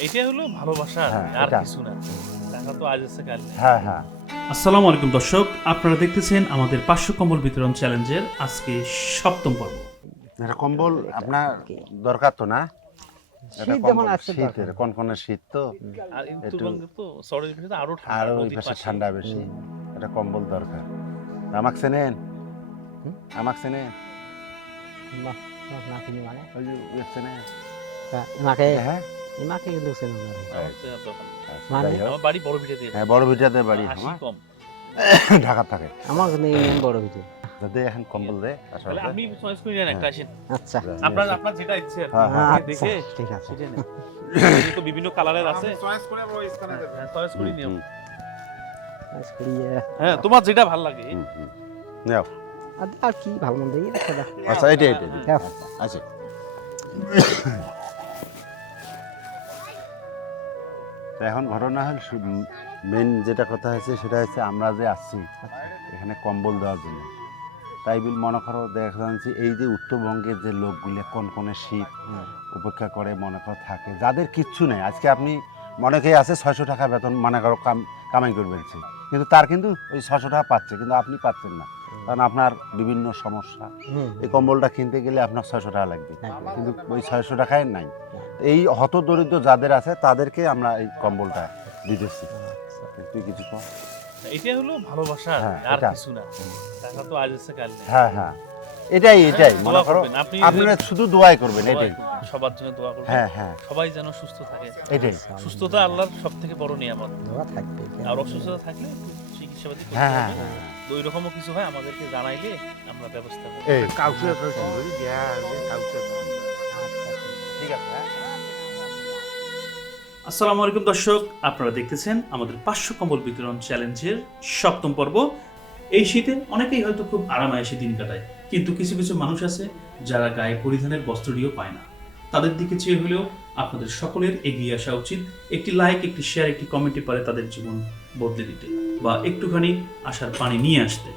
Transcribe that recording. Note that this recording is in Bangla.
এটা হলো ভালোবাসা, হ্যাঁ, আর এটা। কিছু না। টাকা তো আজ আছে কাল নেই। হ্যাঁ হ্যাঁ আসসালামু আলাইকুম দর্শক, আপনারা দেখতেছেন আমাদের 500 কম্বল বিতরণ চ্যালেঞ্জের আজকে 7ম পর্ব। এটা কম্বল আপনার দরকার তো না? এটা শীত কম্বল, যখন আসছে শীতের তখন। কনকনে শীত তো, আর একটু উত্তরবঙ্গে তো শহরের ভিতরে আরো ঠান্ডা, আর ওই নদীর পাশে পাশে। ঠান্ডা বেশি। এটা কম্বল দরকার। আমাকে চেনেন? আমাকে চেনেন? মানে ওই যে ওই চেনেন? এমাকে হ্যাঁ এমাকে কিন্তু চেনো না ভাই। আমার চেনার দরকার নেই। মানে? যাই হোক। আমার বাড়ি বড় ভিটে দিয়ে, হ্যাঁ বড় ভিটাতে বাড়ি হাসি আমার, কম। ঢাকা থাকে। আমার কিন্তু ইউনিয়ন বড় কিছু। যদি এখন কম্বল দেয় তাহলে আমি চয়েস করি নেন একটা, আসেন। আচ্ছা আপনার আপনার যেটা ইচ্ছে আর কি। হ্যাঁ, হ্যাঁ। আপনি দেখে ঠিক আছে। সেটা নেন। এই তো বিভিন্ন কালারের আছে, চয়েস করি নিয়ম। আজকে হ্যাঁ, তোমার যেটা ভালো লাগে। নাও। আর কি ভালো মন্দ এই সেটা। আচ্ছা এটা এটা হ্যাঁ। আচ্ছা। তো এখন ঘটনা হল মেন যেটা কথা হয়েছে সেটা হচ্ছে আমরা যে আসছি এখানে কম্বল দেওয়ার জন্য। তাই বল মনে করো দেখা যাচ্ছে এই যে উত্তরবঙ্গের যে লোকগুলো কনকনে শীত উপেক্ষা করে মনে করো থাকে, যাদের কিচ্ছু নেই। আজকে আপনি মনে করে আছে 600 টাকা বেতন মনে করো কামাই করে ফেলছে, কিন্তু তার কিন্তু ওই 600 টাকা পাচ্ছে, কিন্তু আপনি পাচ্ছেন না, কারণ আপনার বিভিন্ন সমস্যা। এই কম্বলটা কিনতে গেলে আপনার 600 টাকা লাগবে, কিন্তু ওই 600 টাকায় নাই। এই হতদরিদ্র যাদের আছে তাদেরকে আমরা এই কম্বলটা দিতেছি। তুই কিছু কর। এটা হলো ভালোবাসা, হ্যাঁ, আর এটা। কিছু না। টাকা তো আজ আছে কাল নেই। হ্যাঁ হ্যাঁ এটাই হ্যাঁ, মনে দোয়া করো করবেন। আপনি আপনারা শুধু দোয়াই করবেন, দোয়া এটাই। করবেন, সবার জন্য দোয়া করবেন। হ্যাঁ হ্যাঁ সবাই যেন সুস্থ থাকে। এটাই। সুস্থতা আল্লাহর সবথেকে বড় নিয়ামত। ধোয়া থাকবে। আর অসুস্থতা থাকলে একটু চিকিৎসাপাতি করতে হ্যাঁ হবে। হ্যাঁ তো ওই রকমও কিছু হয় আমাদেরকে জানাইলে আমরা ব্যবস্থা করব। এই কাউকে ঠিক আছে। হ্যাঁ আসসালামু আলাইকুম দর্শক, আপনারা দেখতেছেন আমাদের 500 কম্বল বিতরণ চ্যালেঞ্জের 7ম পর্ব। এই শীতে অনেকেই হয়তো খুব আরামায়েশে দিন কাটায়, কিন্তু কিছু কিছু মানুষ আছে যারা গায়ে পরিধানের বস্ত্রটিও পায় না। তাদের দিকে চেয়ে হলেও আপনাদের সকলের এগিয়ে আসা উচিত। একটি লাইক, একটি শেয়ার, একটি কমেন্টে পারে তাদের জীবন বদলে দিতে বা একটুখানি আশার পানি নিয়ে আসতে।